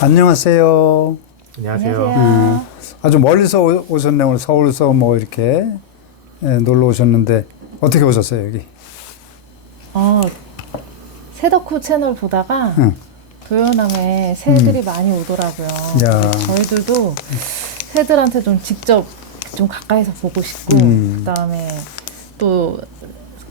안녕하세요. 안녕하세요. 아주 멀리서 오셨네요. 오늘 서울서 뭐 이렇게 놀러 오셨는데 어떻게 오셨어요 여기? 새덕후 채널 보다가 도연함에 새들이 많이 오더라고요. 야. 저희들도 새들한테 좀 직접 좀 가까이서 보고 싶고 그다음에 또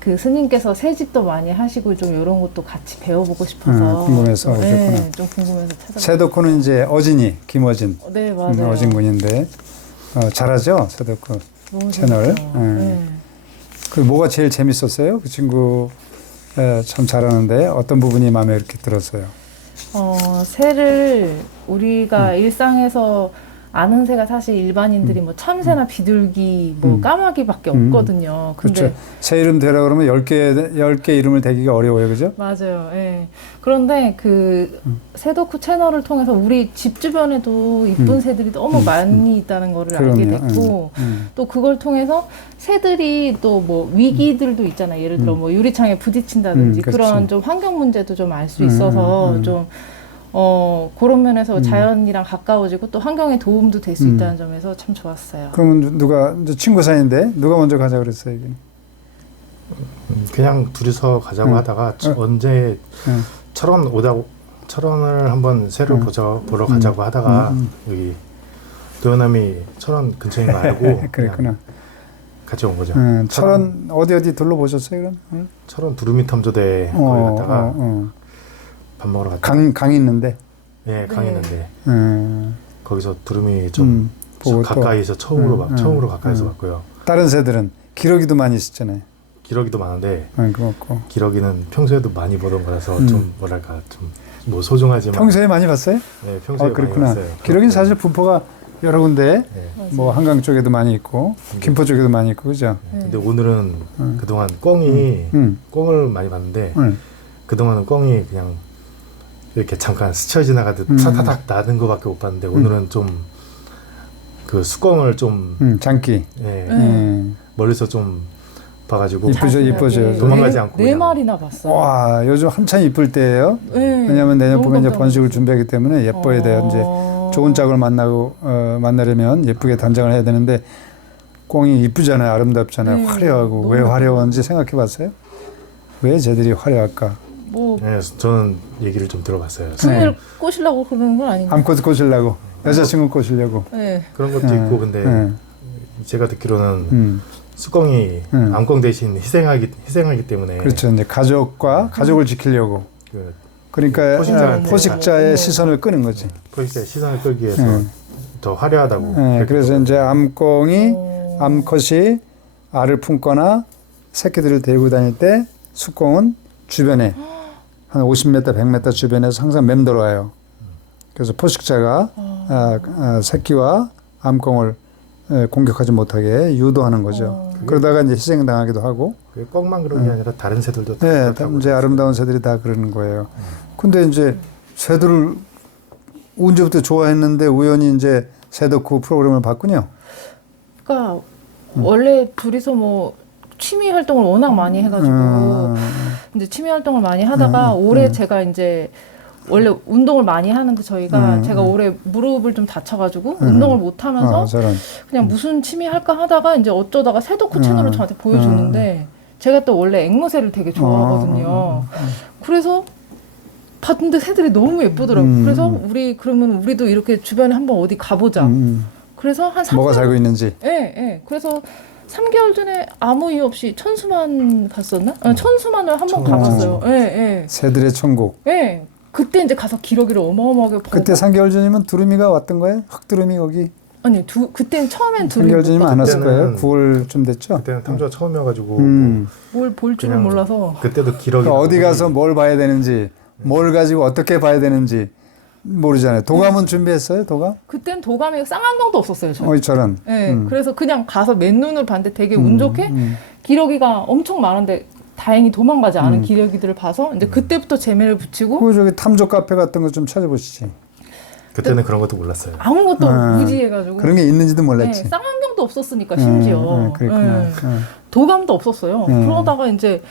그 스님께서 새집도 많이 하시고 좀 이런 것도 같이 배워보고 싶어서 궁금해서 오셨구나. 네, 좀 궁금해서 찾아봤어요. 새덕후는 이제 어진이 김어진 네, 맞아요. 어진군인데 잘하죠 새덕후 너무 채널. 재밌죠. 네. 그 뭐가 제일 재밌었어요? 그 친구 참 잘하는데 어떤 부분이 마음에 이렇게 들었어요? 새를 우리가 일상에서 아는 새가 사실 일반인들이 뭐 참새나 비둘기, 뭐 까마귀밖에 없거든요. 근데 그렇죠. 새 이름 대라 그러면 10개 이름을 대기가 어려워요. 그죠? 맞아요. 예. 그런데 그 새덕후 채널을 통해서 우리 집 주변에도 이쁜 새들이 너무 많이 있다는 거를 알게 그럼요. 됐고 또 그걸 통해서 새들이 또 뭐 위기들도 있잖아요. 예를 들어 뭐 유리창에 부딪힌다든지 그렇지. 그런 좀 환경 문제도 좀 알 수 있어서 좀 그런 면에서 자연이랑 가까워지고 또 환경에 도움도 될 수 있다는 점에서 참 좋았어요. 그러면 누가 이제 친구 사이인데 누가 먼저 가자 그랬어요? 여기? 그냥 둘이서 가자고 하다가 언제 철원을 한번 새로 보러 가자고 하다가 여기 도연함이 철원 근처인 거 알고 그랬구나. 그냥 같이 온 거죠. 철원 어디 둘러보셨어요 그럼? 철원 두루미 탐조대 거기 갔다가 밥 먹으러 갔다가 강 있는데. 네, 강 있는데 음, 거기서 두루미 좀 보고 가까이서 처음으로 가까이서 봤고요. 다른 새들은 기러기도 많이 있었잖아요. 기러기도 많은데 그렇고. 기러기는 평소에도 많이 보던 거라서 좀 뭐랄까 좀 뭐 소중하지만 평소에 많이 봤어요? 네, 평소에 많이 그렇구나. 봤어요. 기러기는 사실 분포가 여러 군데 네. 뭐 한강 쪽에도 많이 있고 김포 쪽에도 많이 있고 그죠? 근데 오늘은 그동안 꿩을 많이 봤는데 그동안은 꿩이 그냥 이렇게 잠깐 스쳐 지나가듯 타다닥 나는 거밖에 못 봤는데 오늘은 좀 그 수꿩을 좀 장기. 멀리서 좀 봐가지고 이쁘죠. 도망가지 않고 네 그냥. 마리나 봤어요. 와 요즘 한참 이쁠 때예요. 네. 왜냐하면 내년 너무 봄에 이제 깜짝 번식을 놀랐어요. 준비하기 때문에 예뻐야 돼요. 이제 좋은 짝을 만나려면 예쁘게 단장을 해야 되는데 꿩이 이쁘잖아요. 아름답잖아요. 화려하고 왜 화려한지 생각해봤어요? 왜 쟤들이 화려할까? 뭐 네, 저는 얘기를 좀 들어봤어요. 승을 꼬시려고 그러는 건 아닌가? 암컷 꼬시려고 여자친구 꼬시려고. 네. 그런 것도 있고 근데 제가 듣기로는 수꿩이 암꿩 대신 희생하기 때문에 그렇죠. 이제 가족을 지키려고. 그러니까 포식자의 시선을 끄는 거지. 포식자의 시선을 끌기 위해서 더 화려하다고. 그래서 이제 암컷이 알을 품거나 새끼들을 데리고 다닐 때 수꿩은 주변에 한 50m, 100m 주변에서 항상 맴돌아요. 그래서 포식자가 새끼와 암꿩을 공격하지 못하게 유도하는 거죠. 그러다가 이제 희생당하기도 하고. 꿩만 그런 게 아니라 다른 새들도 다 네, 그렇다고 이제 아름다운 새들이 다 그러는 거예요. 근데 이제 새들을 언제부터 좋아했는데 우연히 이제 새덕후 프로그램을 봤군요. 그러니까 원래 둘이서 뭐 취미 활동을 워낙 많이 해가지고 이제 취미 활동을 많이 하다가 올해 제가 이제 원래 운동을 많이 하는데 저희가 제가 올해 무릎을 좀 다쳐가지고 운동을 못 하면서 그냥 무슨 취미 할까 하다가 이제 어쩌다가 새덕후 채널을 저한테 보여줬는데 제가 또 원래 앵무새를 되게 좋아하거든요. 그래서 봤는데 새들이 너무 예쁘더라고요. 그래서 그러면 우리도 이렇게 주변에 한번 어디 가보자. 그래서 한 3개월. 뭐가 살고 있는지. 네. 그래서 3개월 전에 아무 이유 없이 천수만 갔었나? 천수만을 한번 가봤어요. 네. 새들의 천국. 네. 그때 이제 가서 기러기를 어마어마하게 보고. 그때 3개월 전이면 두루미가 왔던 거예요? 흑두루미 거기? 아니, 그때는 처음엔 두루미 3개월 전이면 안 왔을 거예요? 그때는- 9월쯤 됐죠? 그때는 탐조가 처음이어가지고 뭘 볼 줄은 그냥 몰라서. 그때도 기러기 그러니까 어디 가서 뭘 봐야 되는지, 뭘 가지고 어떻게 봐야 되는지 모르잖아요. 도감은 준비했어요? 도감? 그땐 도감에 쌍안경도 없었어요. 저. 저런. 네. 그래서 그냥 가서 맨눈을 봤는데 되게 운 좋게 기러기가 엄청 많은데 다행히 도망가지 않은 기러기들을 봐서 이제 그때부터 재미를 붙이고 그 저기 탐조 카페 같은 거 좀 찾아보시지. 그때는 그런 것도 몰랐어요. 아무것도 무지해가지고 그런 게 있는지도 몰랐지. 네, 쌍안경도 없었으니까 심지어 그랬구나. 네. 도감도 없었어요. 그러다가 이제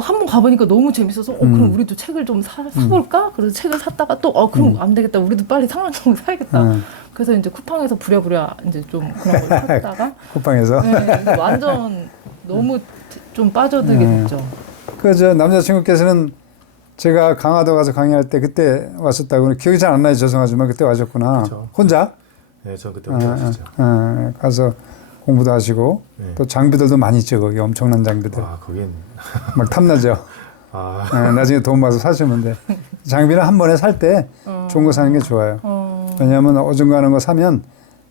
한 번 가보니까 너무 재밌어서 그럼 우리도 책을 좀 사볼까? 그래서 책을 샀다가 또 그럼 안 되겠다. 우리도 빨리 상랑송 사야겠다. 그래서 이제 쿠팡에서 부랴부랴 이제 좀 그런 걸 샀다가 쿠팡에서. 네, 완전 너무 좀 빠져들게 됐죠. 저 남자친구께서는 제가 강화도 가서 강의할 때 그때 왔었다고 기억이 잘 안 나요. 죄송하지만 그때 와셨구나. 그쵸. 혼자? 네, 저 그때 오셨죠. 가서 공부도 하시고 네. 또 장비들도 많이 있죠. 거기 엄청난 장비들. 거긴 막 탐나죠. 나중에 돈 모아서 사시면 돼. 장비는 한 번에 살 때 좋은 거 사는 게 좋아요. 왜냐하면 어중간한 거 사면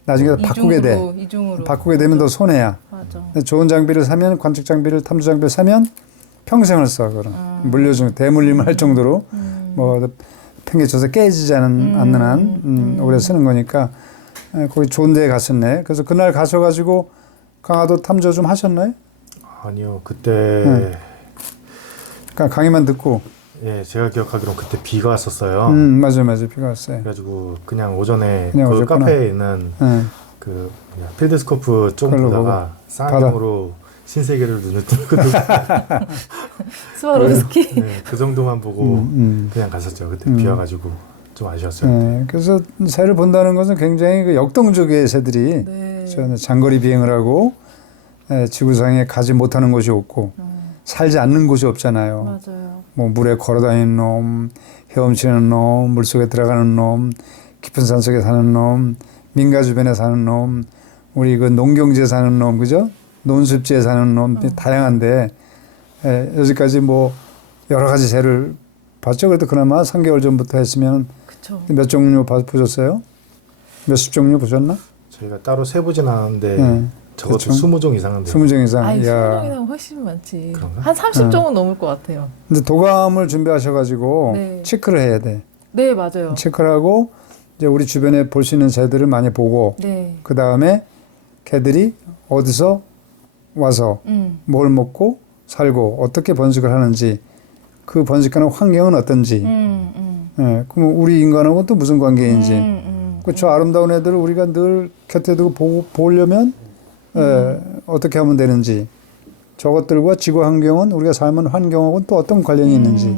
나중에 바꾸게 돼. 이중으로. 바꾸게 되면 더 손해야. 맞아. 근데 좋은 장비를 사면 관측 장비를 탐지 장비를 사면 평생을 써. 그럼 물려주는 대물림을 할 정도로 뭐 팽개쳐서 깨지지 않는 한 오래 쓰는 거니까 거기 좋은 데에 갔었네. 그래서 그날 가셔가지고 강화도 탐조 좀 하셨나요? 아니요, 그때 그러니까 강의만 듣고. 예, 제가 기억하기로는 그때 비가 왔었어요. 맞아요, 비가 왔어요. 그래가지고 그냥 오전에 그냥 그 오셨구나. 카페에 있는 그 필드스코프 좀 그걸로 보다가 쌍용으로 신세계를 눈을 뜨고 스와로스키. 네, 그 정도만 보고 그냥 갔었죠. 그때 비 와가지고 좀 아쉬웠어요. 네, 그래서 새를 본다는 것은 굉장히 그 역동적의 새들이 네. 장거리 비행을 하고 지구상에 가지 못하는 곳이 없고 살지 않는 곳이 없잖아요. 맞아요. 뭐 물에 걸어다니는 놈, 헤엄치는 놈, 물속에 들어가는 놈, 깊은 산속에 사는 놈, 민가 주변에 사는 놈, 우리 그 농경지에 사는 놈, 그죠? 논습지에 사는 놈, 다양한데 여기까지 뭐 여러 가지 새를 봤죠. 그래도 그나마 3개월 전부터 했으면 그쵸. 몇 종류 보셨어요? 몇십 종류 보셨나? 저희가 따로 세보진 않았는데 적어도 그쵸. 20종 이상은 돼요. 20종 이상. 아니, 이야. 20종이면 훨씬 많지. 그런가? 한 30종은 넘을 것 같아요. 근데 도감을 준비하셔가지고 네. 체크를 해야 돼. 네, 맞아요. 체크를 하고 이제 우리 주변에 볼 수 있는 새들을 많이 보고 네. 그 다음에 걔들이 어디서 와서 뭘 먹고 살고 어떻게 번식을 하는지 그 번식하는 환경은 어떤지 예, 그럼 우리 인간하고 또 무슨 관계인지 그저 아름다운 애들을 우리가 늘 곁에 두고 보려면 어떻게 하면 되는지 저것들과 지구 환경은 우리가 삶은 환경하고는 또 어떤 관련이 있는지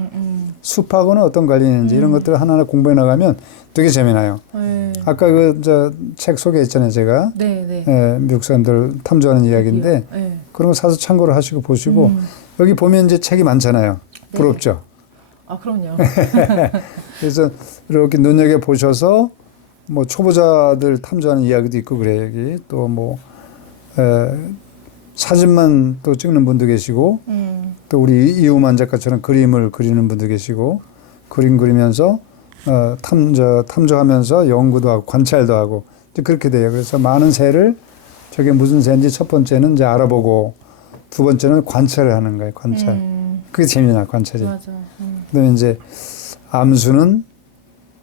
숲하고는 어떤 관련이 있는지 이런 것들을 하나하나 공부해 나가면 되게 재미나요. 네. 아까 그 책 소개했잖아요, 제가. 네. 미국 사람들 탐조하는 이야기인데 네. 그런 거 사서 참고를 하시고 보시고 여기 보면 이제 책이 많잖아요. 부럽죠. 아, 그럼요. 그래서 이렇게 눈여겨 보셔서 뭐 초보자들 탐조하는 이야기도 있고 그래요. 여기 또 뭐 사진만 또 찍는 분도 계시고 또 우리 이우만 작가처럼 그림을 그리는 분도 계시고 그림 그리면서 탐조하면서 연구도 하고 관찰도 하고 이제 그렇게 돼요. 그래서 많은 새를 저게 무슨 새인지 첫 번째는 이제 알아보고 두 번째는 관찰을 하는 거예요. 관찰. 그게 재미나 관찰이. 맞아. 그다음에 이제 암수는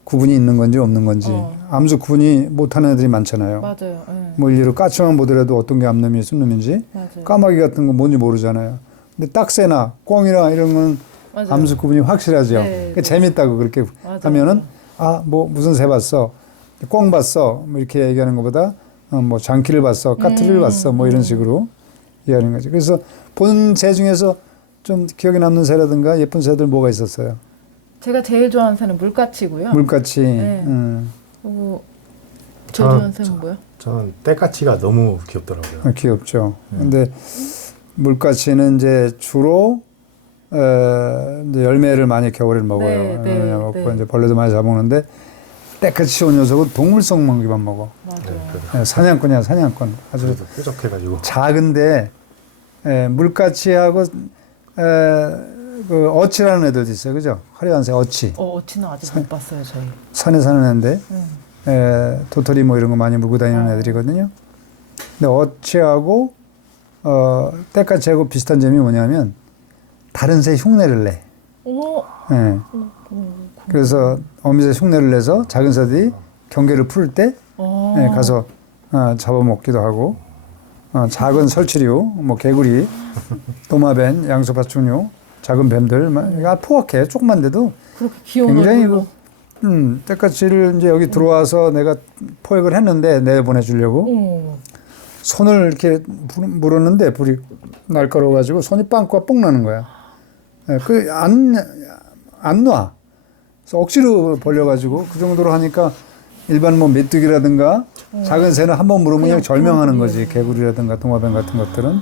구분이 있는 건지 없는 건지. 암수 구분이 못하는 애들이 많잖아요. 맞아요. 뭐 일례로 까치만 보더라도 어떤 게 암놈이 순놈인지 맞아요. 까마귀 같은 건 뭔지 모르잖아요. 근데 딱새나 꽁이나 이런 건 맞아요. 암수 구분이 확실하죠. 네, 그러니까 재밌다고 그렇게 맞아요. 하면은 뭐 무슨 새 봤어, 꽁 봤어, 뭐 이렇게 얘기하는 것보다 뭐 장키를 봤어, 까투리를 봤어, 뭐 이런 식으로 이해하는 거죠. 그래서 본 새 중에서 좀 기억에 남는 새라든가 예쁜 새들 뭐가 있었어요? 제가 제일 좋아하는 새는 물가치고요. 물같이. 네. 그리고 제일 좋아하는 새는 뭐요? 저는 때까치가 너무 귀엽더라고요. 귀엽죠. 근데 물가치는 이제 주로 이제 열매를 많이 겨울에 먹어요. 네, 먹고 이제 벌레도 많이 잡아먹는데 때까치 온 녀석은 동물성 먹이만 먹어. 맞아요. 사냥꾼이야, 사냥꾼. 아주 그래도 뾰족해가지고. 작은데 물가치하고 그 어치라는 애들도 있어요, 그죠? 화려한 새 어치. 어치는 아직 못 봤어요, 저희. 산에 사는 애인데 도토리 뭐 이런 거 많이 물고 다니는 애들이거든요. 근데 어치하고 때까치하고 비슷한 점이 뭐냐면 다른 새 흉내를 내. 예. 그래서 어미새 흉내를 내서 작은 새들이 경계를 풀 때 가서 잡아먹기도 하고 작은 설치류, 뭐 개구리, 도마뱀, 양서파충류, 작은 뱀들, 포악해 조그만데도 그렇게 귀여운 굉장히 얼굴로. 때까치를 이제 여기 들어와서 내가 포획을 했는데 내보내주려고 손을 이렇게 물었는데 불이 날카로워가지고 손이 빵꾸가 뽕 나는 거야. 예, 안 놔. 그래서 억지로 벌려가지고 그 정도로 하니까 일반 뭐 메뚜기라든가 작은 새는 한번 물으면 그냥 절명하는 거지. 개구리라든가 도마뱀 같은 것들은.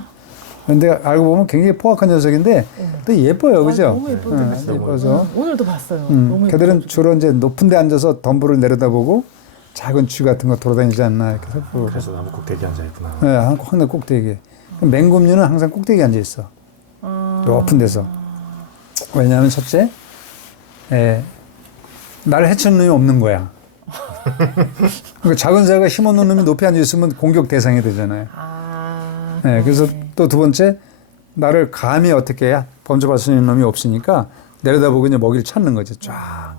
그런데 알고 보면 굉장히 포악한 녀석인데 또 예뻐요, 그죠? 너무 예쁘죠. 예뻐서. 오늘도 봤어요. 너무 걔들은 예뻐가지고. 주로 이제 높은 데 앉아서 덤불을 내려다보고 작은 쥐 같은 거 돌아다니지 않나 이렇게 살펴보고. 그래서 나무 꼭대기 앉아 있구나. 네, 하늘 꼭대기에. 맹금류는 항상 꼭대기에 앉아 있어. 높은 데서. 왜냐하면 첫째, 나를 해치는 놈이 없는 거야. 그러니까 작은 새가 힘없는 놈이 높이 앉아 있으면 공격 대상이 되잖아요. 그래서 또 두 번째, 나를 감히 어떻게 범접할 수 있는 놈이 없으니까 내려다보고 이제 먹이를 찾는 거지. 쫙.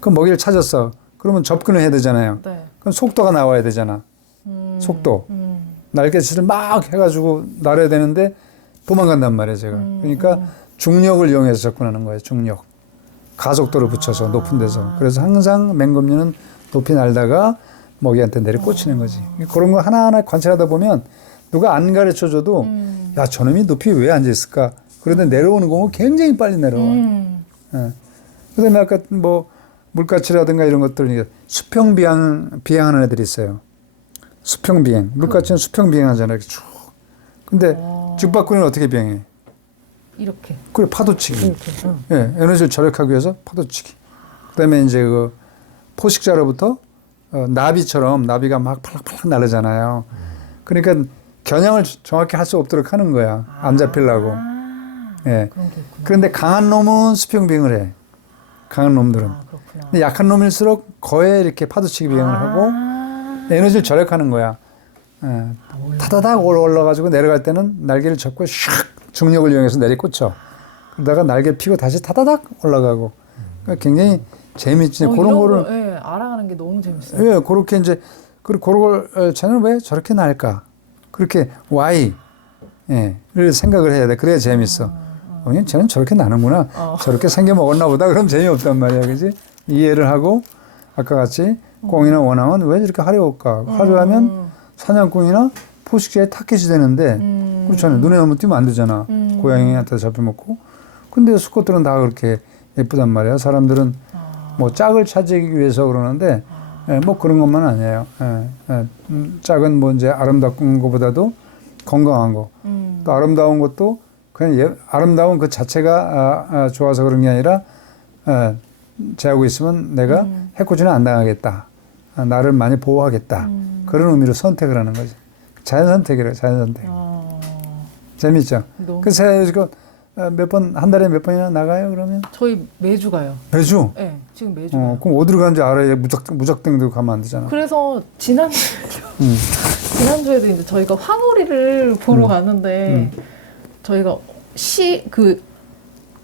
그럼 먹이를 찾았어. 그러면 접근을 해야 되잖아요. 네. 그럼 속도가 나와야 되잖아. 속도. 날개짓을 막 해가지고 날아야 되는데 도망간단 말이에요, 제가. 그러니까 중력을 이용해서 접근하는 거예요, 중력. 가속도를 붙여서 높은 데서. 그래서 항상 맹금류는 높이 날다가 먹이한테 내려 꽂히는 거지. 그런 거 하나하나 관찰하다 보면 누가 안 가르쳐 줘도 야, 저놈이 높이 왜 앉아 있을까? 그런데 내려오는 거 굉장히 빨리 내려와. 예. 그다음에 아까 뭐 물가치라든가 이런 것들 수평 비행하는 애들이 있어요. 수평 비행. 물가치는 수평 비행하잖아요. 이렇게 쭉. 근데 즉박구리는 어떻게 비행해? 이렇게. 그래, 파도치기. 이렇게. 예, 에너지를 절약하기 위해서 파도치기. 그다음에 이제 그 포식자로부터 나비처럼 나비가 막 팔락팔락 날아잖아요. 그러니까 겨냥을 정확히 할 수 없도록 하는 거야. 안 잡히려고. 예. 그런 게 있구나. 그런데 강한 놈은 수평 비행을 해. 강한 놈들은. 그렇구나. 근데 약한 놈일수록 거에 이렇게 파도치기 비행을 하고 에너지를 절약하는 거야. 예. 타다닥 올라가지고 내려갈 때는 날개를 접고 샥 중력을 이용해서 내리꽂혀. 그러다가 날개 피고 다시 타다닥 올라가고. 그러니까 굉장히 재밌지. 그런 이런 거를. 거, 예, 알아가는 게 너무 재밌어요. 예, 그렇게 이제, 그런 걸, 쟤는 왜 저렇게 날까? 그렇게, why? 예, 를 생각을 해야 돼. 그래야 재밌어. 쟤는 저렇게 나는구나. 저렇게 생겨 먹었나 보다. 그럼 재미없단 말이야. 그지? 이해를 하고, 아까 같이 꽁이나 원앙은 왜 저렇게 화려할까? 화려하면 사냥꾼이나 포식자에 타겟이 되는데, 그렇잖아요. 눈에 오면 뛰면 안 되잖아. 고양이한테 잡혀먹고. 근데 수컷들은 다 그렇게 예쁘단 말이야. 사람들은 뭐 짝을 찾기 위해서 그러는데, 뭐 그런 것만 아니에요. 짝은 뭐 이제 아름다운 것보다도 건강한 거. 또 아름다운 것도 그냥 아름다운 그 자체가 좋아서 그런 게 아니라, 쟤하고 있으면 내가 해코지는 안 당하겠다. 나를 많이 보호하겠다. 그런 의미로 선택을 하는 거지. 자연 선택이래요, 자연 선택. 재밌죠? 그래서 지금 한 달에 몇 번이나 나가요, 그러면? 저희 매주 가요. 매주? 네, 지금 매주 가요. 그럼 어디로 가는지 알아야 무작정도 가면 안 되잖아. 그래서 지난주에도 이제 저희가 황오리를 보러 가는데 저희가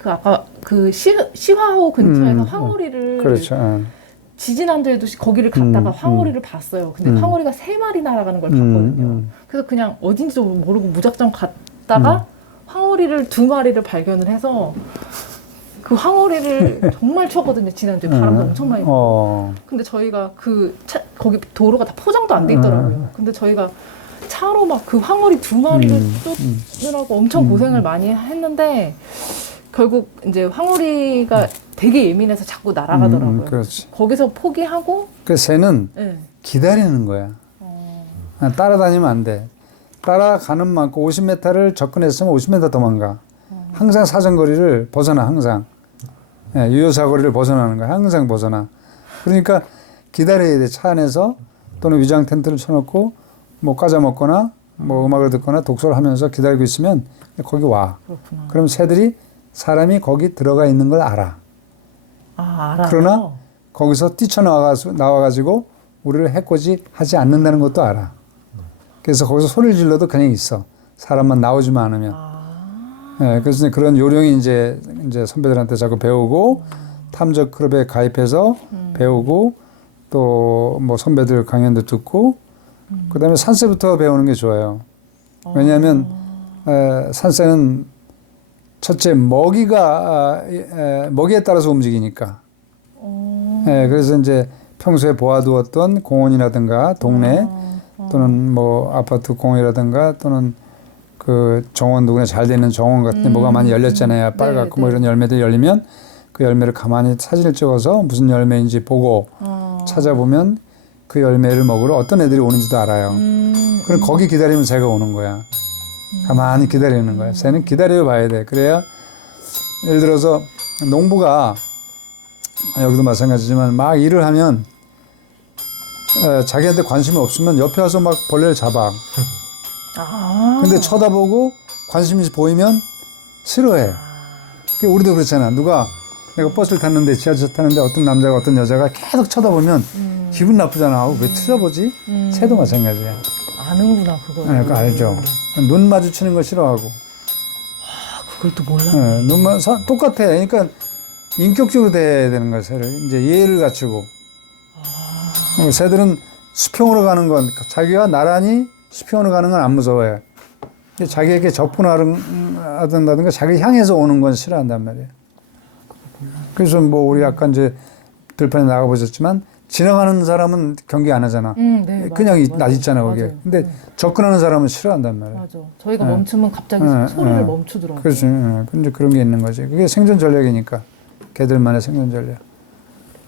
아까 시화호 근처에서 황오리를 그렇죠. 지지난주에도 거기를 갔다가 황오리를 봤어요. 근데 황오리가 3마리 날아가는 걸 봤거든요. 그래서 그냥 어딘지도 모르고 무작정 갔다가 황오리를 2마리를 발견을 해서 그 황오리를 정말 쳤거든요. 지난주에 바람도 엄청 많이 불고. 근데 저희가 거기 도로가 다 포장도 안 돼 있더라고요. 근데 저희가 차로 막 그 황오리 2마리를 쫓느라고 엄청 고생을 많이 했는데 결국 이제 황오리가 되게 예민해서 자꾸 날아가더라고요. 그렇지. 거기서 포기하고. 그 새는 네. 기다리는 거야. 따라다니면 안 돼. 따라가는 만큼 50m를 접근했으면 50m 도망가. 항상 사정거리를 벗어나, 항상. 유효사거리를 벗어나는 거야. 항상 벗어나. 그러니까 기다려야 돼. 차 안에서 또는 위장 텐트를 쳐놓고 뭐 과자 먹거나 뭐 음악을 듣거나 독서를 하면서 기다리고 있으면 거기 와. 그렇구나. 그럼 새들이 사람이 거기 들어가 있는 걸 알아. 알아요. 그러나 거기서 뛰쳐나와가지고 우리를 해코지 하지 않는다는 것도 알아. 그래서 거기서 소리를 질러도 그냥 있어. 사람만 나오지만 않으면. 그래서 그런 요령이 이제 선배들한테 자꾸 배우고 탐정 클럽에 가입해서 배우고 또 뭐 선배들 강연도 듣고 그다음에 산새부터 배우는 게 좋아요. 왜냐하면 산새는 첫째 먹이에 따라서 움직이니까. 그래서 이제 평소에 보아두었던 공원이라든가 동네 또는 뭐 아파트 공원이라든가 또는 그 정원 누구나 잘 되는 정원 같은 데 뭐가 많이 열렸잖아요. 빨갛고 네, 뭐 네. 이런 열매들이 열리면 그 열매를 가만히 사진을 찍어서 무슨 열매인지 보고 찾아보면 그 열매를 먹으러 어떤 애들이 오는지도 알아요. 그럼 거기 기다리면 새가 오는 거야. 가만히 기다리는 거야. 새는 기다려 봐야 돼. 그래야 예를 들어서 농부가 여기도 마찬가지지만 막 일을 하면 자기한테 관심이 없으면 옆에 와서 막 벌레를 잡아. 근데 쳐다보고 관심이 보이면 싫어해. 그러니까 우리도 그렇잖아. 내가 버스를 탔는데 지하철 탔는데 어떤 남자가 어떤 여자가 계속 쳐다보면 기분 나쁘잖아. 아우, 왜 쳐다보지? 새도 마찬가지야. 아는구나 그거. 네, 그거 알죠. 눈 마주치는 걸 싫어하고. 그걸 또 몰랐네. 네, 똑같아. 그러니까 인격적으로 돼야 되는 거야, 새를. 이제 예의를 갖추고. 새들은 수평으로 가는 건 자기가 나란히 수평으로 가는 건 안 무서워요. 자기에게 접근하든가 자기 향해서 오는 건 싫어한단 말이에요. 그래서 뭐 우리 아까 이제 들판에 나가보셨지만 지나가는 사람은 경계 안 하잖아. 네, 그냥 맞아요. 나 있잖아 거기에. 맞아요. 근데 접근하는 사람은 싫어한단 말이에요. 맞아. 저희가 네. 멈추면 갑자기 네, 소리를 네. 멈추더라고요. 그렇지. 근데 그런 게 있는 거지. 그게 생존 전략이니까. 개들만의 생존 전략.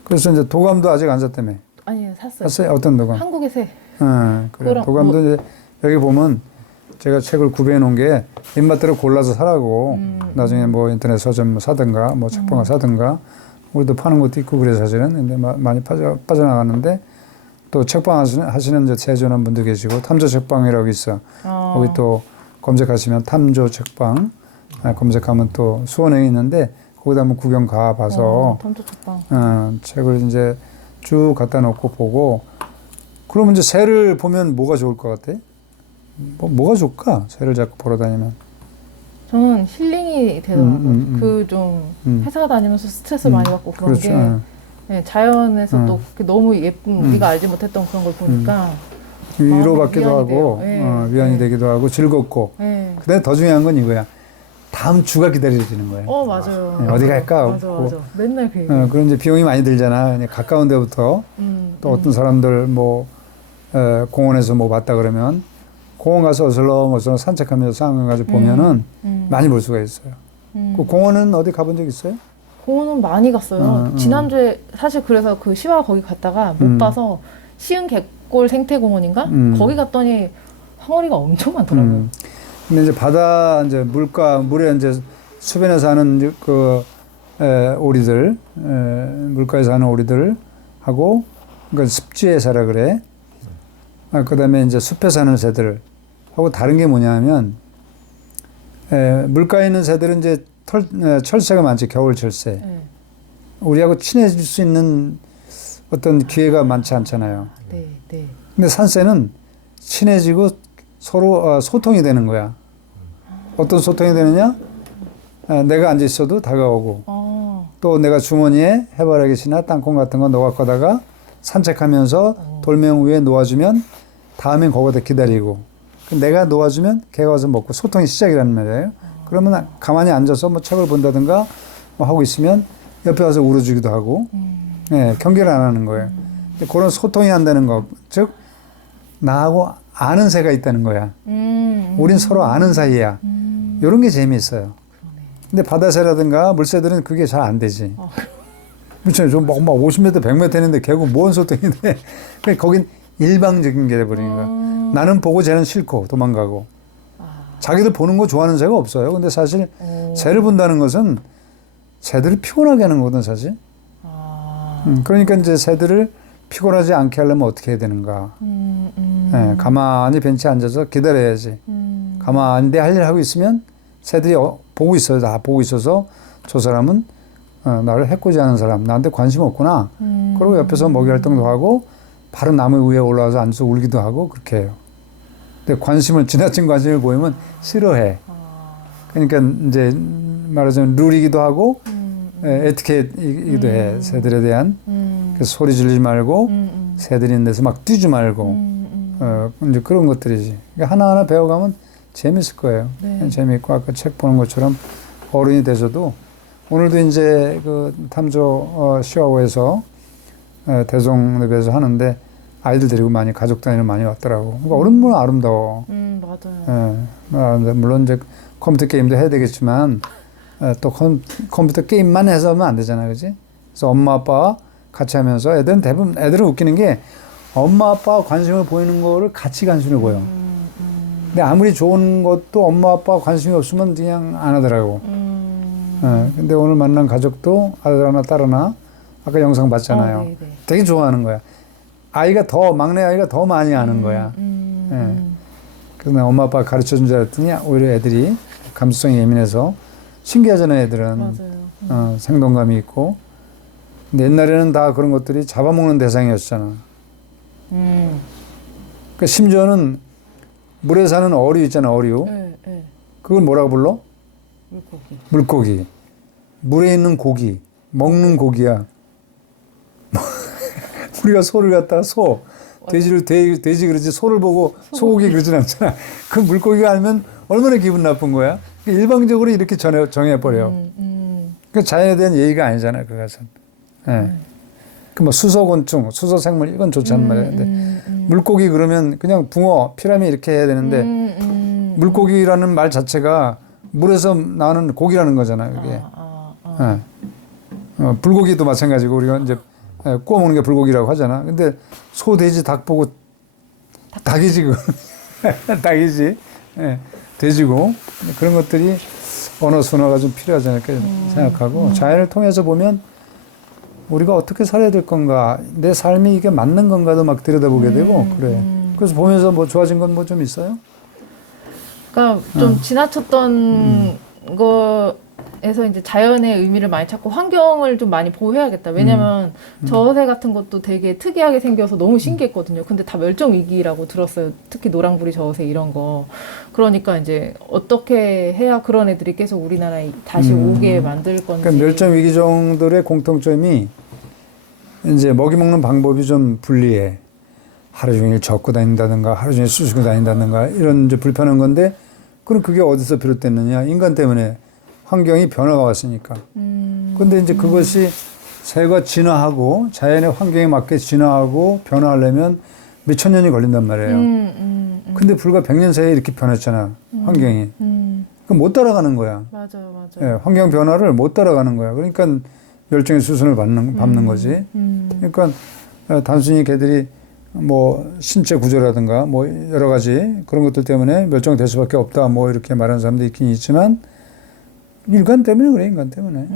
그래서 이제 도감도 아직 안 샀다며. 아니 샀어요. 샀어요? 어떤 도감? 한국의 새. 그래. 그거랑 도감도 이제 여기 보면 제가 책을 구비해 놓은 게 입맛대로 골라서 사라고. 나중에 뭐 인터넷 서점 사든가 뭐 책방을 사든가 우리도 파는 것도 있고 그래 사실은. 근데 많이 빠져나갔는데 또 책방 하시는 이제 세존한 분도 계시고 탐조 책방이라고 있어. 거기 또 검색하시면 탐조 책방 검색하면 또 수원에 있는데 거기다 한번 구경 가봐서 탐조 책방. 책을 이제 쭉 갖다 놓고 보고 그러면 이제 새를 보면 뭐가 좋을 것 같아? 뭐가 좋을까? 새를 자꾸 보러 다니면. 저는 힐링이 되더라고요. 그 좀 회사 다니면서 스트레스 많이 받고 그런 그렇죠. 게 네, 자연에서 또 그렇게 너무 예쁜 우리가 알지 못했던 그런 걸 보니까 위로받기도 위안이 하고 돼요. 네. 위안이 네. 되기도 하고 즐겁고 네. 근데 더 중요한 건 이거야. 다음 주가 기다려지는 거야. 맞아요. 네, 어디 갈까? 맞아. 맨날 그 얘기. 그런 이제 비용이 많이 들잖아. 그냥 가까운 데부터 또 어떤 사람들 뭐 공원에서 뭐 봤다 그러면 공원 가서 어슬렁어슬렁 산책하면서 상황 가지고 보면은 많이 볼 수가 있어요. 그 공원은 어디 가본 적 있어요? 공원은 많이 갔어요. 지난주에 사실 그래서 그 시와 거기 갔다가 못 봐서 시흥 갯골 생태공원인가? 거기 갔더니 항어리가 엄청 많더라고요. 근데 이제 바다 이제 물에 이제 수변에 사는 그 오리들, 물가에 사는 오리들 하고 그러니까 습지에 살아 그래. 그다음에 이제 숲에 사는 새들 하고 다른 게 뭐냐면 물가에 있는 새들은 이제 철새가 많지 겨울 철새. 네. 우리하고 친해질 수 있는 어떤 기회가 많지 않잖아요. 네. 근데 산새는 친해지고 서로 소통이 되는 거야. 어떤 소통이 되느냐? 내가 앉아 있어도 다가오고 또 내가 주머니에 해바라기씨나 땅콩 같은 거 넣어 갖다가 산책하면서 돌멩이 위에 놓아주면 다음엔 거기다 기다리고 내가 놓아주면 걔가 와서 먹고 소통이 시작이라는 말이에요. 그러면 가만히 앉아서 뭐 책을 본다든가 뭐 하고 있으면 옆에 와서 울어주기도 하고 경계를 안 하는 거예요. 그런 소통이 한다는 거, 즉 나하고 아는 새가 있다는 거야. 우린 서로 아는 사이야. 이런 게 재미있어요. 근데 바다새라든가 물새들은 그게 잘 안 되지. 그렇죠. 좀 막 50m, 100m 했는데 결국 뭔 소통이 돼. 그러니까 거긴 일방적인 게 돼버리는 거야. 나는 보고 쟤는 싫고 도망가고. 자기들 보는 거 좋아하는 새가 없어요. 근데 사실 새를 본다는 것은 새들을 피곤하게 하는 거거든, 사실. 그러니까 이제 새들을 피곤하지 않게 하려면 어떻게 해야 되는가. 가만히 벤치에 앉아서 기다려야지. 가만히 내 할 일 하고 있으면 새들이 보고 있어요. 다 보고 있어서 저 사람은 나를 해코지하는 사람, 나한테 관심 없구나. 그리고 옆에서 먹이 활동도 하고 바로 나무 위에 올라와서 앉아서 울기도 하고 그렇게 해요. 근데 지나친 관심을 보이면 싫어해. 그러니까 이제 말하자면 룰이기도 하고 에티켓이기도 해. 새들에 대한. 그래서 소리 지르지 말고 새들이 있는 데서 막 뛰지 말고 이제 그런 것들이지. 그러니까 하나하나 배워가면 재밌을 거예요. 네. 재밌고 아까 책 보는 것처럼 어른이 되셔도 오늘도 이제 그 탐조 시와호에서 대성읍에서 하는데 아이들 데리고 가족 단위로 많이 왔더라고. 그러니까 얼마나 아름다워. 맞아요. 물론 이제 컴퓨터 게임도 해야 되겠지만 또 컴퓨터 게임만 해서는 안 되잖아요, 그지? 그래서 엄마 아빠와 같이 하면서 애들은 웃기는 게 엄마 아빠가 관심을 보이는 거를 같이 관심을 보여. 근데 아무리 좋은 것도 엄마 아빠가 관심이 없으면 그냥 안 하더라고. 근데 오늘 만난 가족도 아들 하나 딸 하나 아까 영상 봤잖아요. 되게 좋아하는 거야. 막내 아이가 더 많이 아는 거야. 그래서 내가 엄마 아빠가 가르쳐 준 줄 알았더니 오히려 애들이 감수성이 예민해서 신기하잖아요, 애들은. 생동감이 있고. 근데 옛날에는 다 그런 것들이 잡아먹는 대상이었잖아. 그러니까 심지어는 물에 사는 어류 있잖아, 어류. 그걸 뭐라고 불러? 물고기. 물에 있는 고기. 먹는 고기야. 우리가 소를 갖다가 돼지 그러지 소를 보고 소고기 그러진 않잖아. 그 물고기가 알면 얼마나 기분 나쁜 거야. 일방적으로 이렇게 정해버려. 그 자연에 대한 예의가 아니잖아요, 그것은. 그 뭐 수소곤충, 수소생물 이건 좋지 않은 말이야. 근데 물고기 그러면 그냥 붕어, 피라미 이렇게 해야 되는데 물고기라는 말 자체가 물에서 나오는 고기라는 거잖아요, 그게. 불고기도 마찬가지고 우리가 이제 구워 먹는 게 불고기라고 하잖아. 근데 소, 돼지, 닭 보고 닭이지 그. 닭이지. 돼지고 그런 것들이 언어 순화가 좀 필요하지 않을까 생각하고 자연을 통해서 보면 우리가 어떻게 살아야 될 건가, 내 삶이 이게 맞는 건가도 막 들여다보게 되고 그래. 그래서 보면서 뭐 좋아진 건 뭐 좀 있어요? 그러니까 좀 지나쳤던 거에서 이제 자연의 의미를 많이 찾고 환경을 좀 많이 보호해야겠다. 왜냐면 저새 같은 것도 되게 특이하게 생겨서 너무 신기했거든요. 근데 다 멸종 위기라고 들었어요. 특히 노랑부리 저새 이런 거. 그러니까 이제 어떻게 해야 그런 애들이 계속 우리나라에 다시 오게 만들 건지. 그러니까 멸종 위기종들의 공통점이 이제 먹이 먹는 방법이 좀 불리해. 하루 종일 젓고 다닌다든가 하루 종일 쑤시고 다닌다든가 이런 이제 불편한 건데, 그럼 그게 어디서 비롯됐느냐? 인간 때문에 환경이 변화가 왔으니까. 근데 이제 그것이 새가 진화하고 자연의 환경에 맞게 진화하고 변화하려면 몇천 년이 걸린단 말이에요. 근데 불과 100년 사이에 이렇게 변했잖아, 환경이. 그럼 못 따라가는 거야. 맞아요. 예, 환경 변화를 못 따라가는 거야. 그러니까 멸종의 수순을 밟는 거지. 그러니까 단순히 걔들이 뭐 신체 구조라든가 뭐 여러 가지 그런 것들 때문에 멸종될 수밖에 없다 뭐 이렇게 말하는 사람도 있긴 있지만 인간 때문에 그래, 인간 때문에.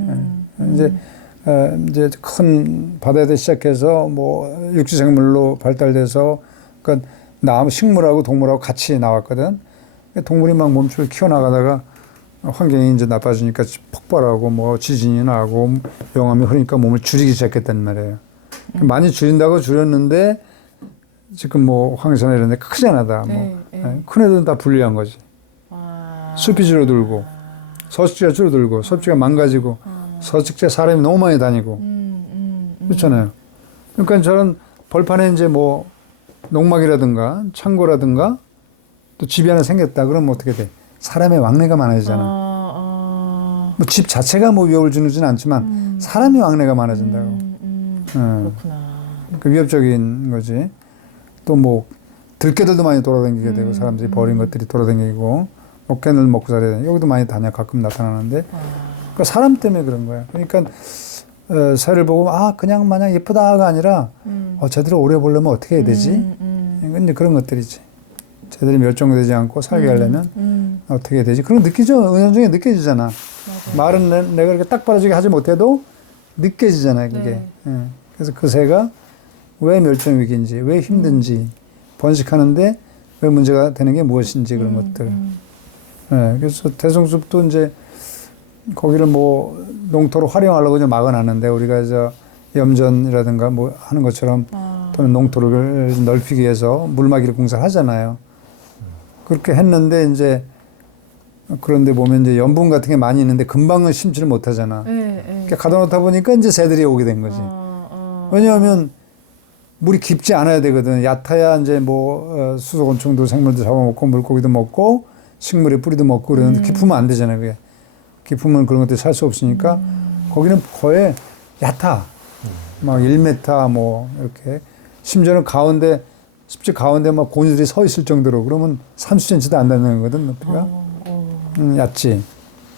이제 큰 바다에서 시작해서 뭐 육지생물로 발달돼서 그러니까 식물하고 동물하고 같이 나왔거든. 동물이 막 몸집을 키워나가다가 환경이 이제 나빠지니까 폭발하고 뭐 지진이 나고 용암이 흐르니까 몸을 줄이기 시작했단 말이에요. 많이 줄인다고 줄였는데 지금 뭐 황사나 이런 데 크잖아, 다. 큰 애들은 다 불리한 거지. 숲이 줄어들고 서식지가 줄어들고 섭지가 망가지고 서식지에 사람이 너무 많이 다니고 그렇잖아요. 그러니까 저런 벌판에 이제 뭐 농막이라든가 창고라든가 또 집이 하나 생겼다 그러면 어떻게 돼? 사람의 왕래가 많아지잖아. 뭐 집 자체가 뭐 위협을 주지는 않지만 사람의 왕래가 많아진다고. 그렇구나. 그 위협적인 거지. 또 뭐 들개들도 많이 돌아다니게 되고 사람들이 버린 것들이 돌아다니고 목캔을 먹고 살아야 돼. 여기도 많이 가끔 나타나는데 그러니까 사람 때문에 그런 거야. 그러니까 새를 보고 그냥 마냥 예쁘다가 아니라 제대로 오래 보려면 어떻게 해야 되지? 이제 그런 것들이지. 쟤들이 멸종되지 않고 살게 하려면 어떻게 해야 되지? 그런 거 느끼죠. 은연중에 느껴지잖아. 말은 내가 이렇게 딱 바라지게 하지 못해도 느껴지잖아요, 그게. 네. 그래서 그 새가 왜 멸종 위기인지, 왜 힘든지, 번식하는데 왜 문제가 되는 게 무엇인지 그런 것들. 네. 그래서 대성숲도 이제 거기를 뭐 농토로 활용하려고 이제 막아놨는데 우리가 염전이라든가 뭐 하는 것처럼 또는 농토를 넓히기 위해서 물막이를 공사를 하잖아요. 그렇게 했는데 이제 그런데 보면 이제 염분 같은 게 많이 있는데 금방은 심지를 못 하잖아. 그러니까 가둬놓다 보니까 이제 새들이 오게 된 거지. 왜냐하면 물이 깊지 않아야 되거든. 얕아야 이제 뭐 수소곤충도 생물도 잡아먹고 물고기도 먹고 식물의 뿌리도 먹고 그러는데 깊으면 안 되잖아요. 그게. 깊으면 그런 것들이 살 수 없으니까 거기는 거의 얕아. 막 1m 뭐 이렇게. 심지어는 가운데 습지 가운데 막 고니들이 서 있을 정도로 그러면 30cm도 안 되는 거거든 높이가. 얕지.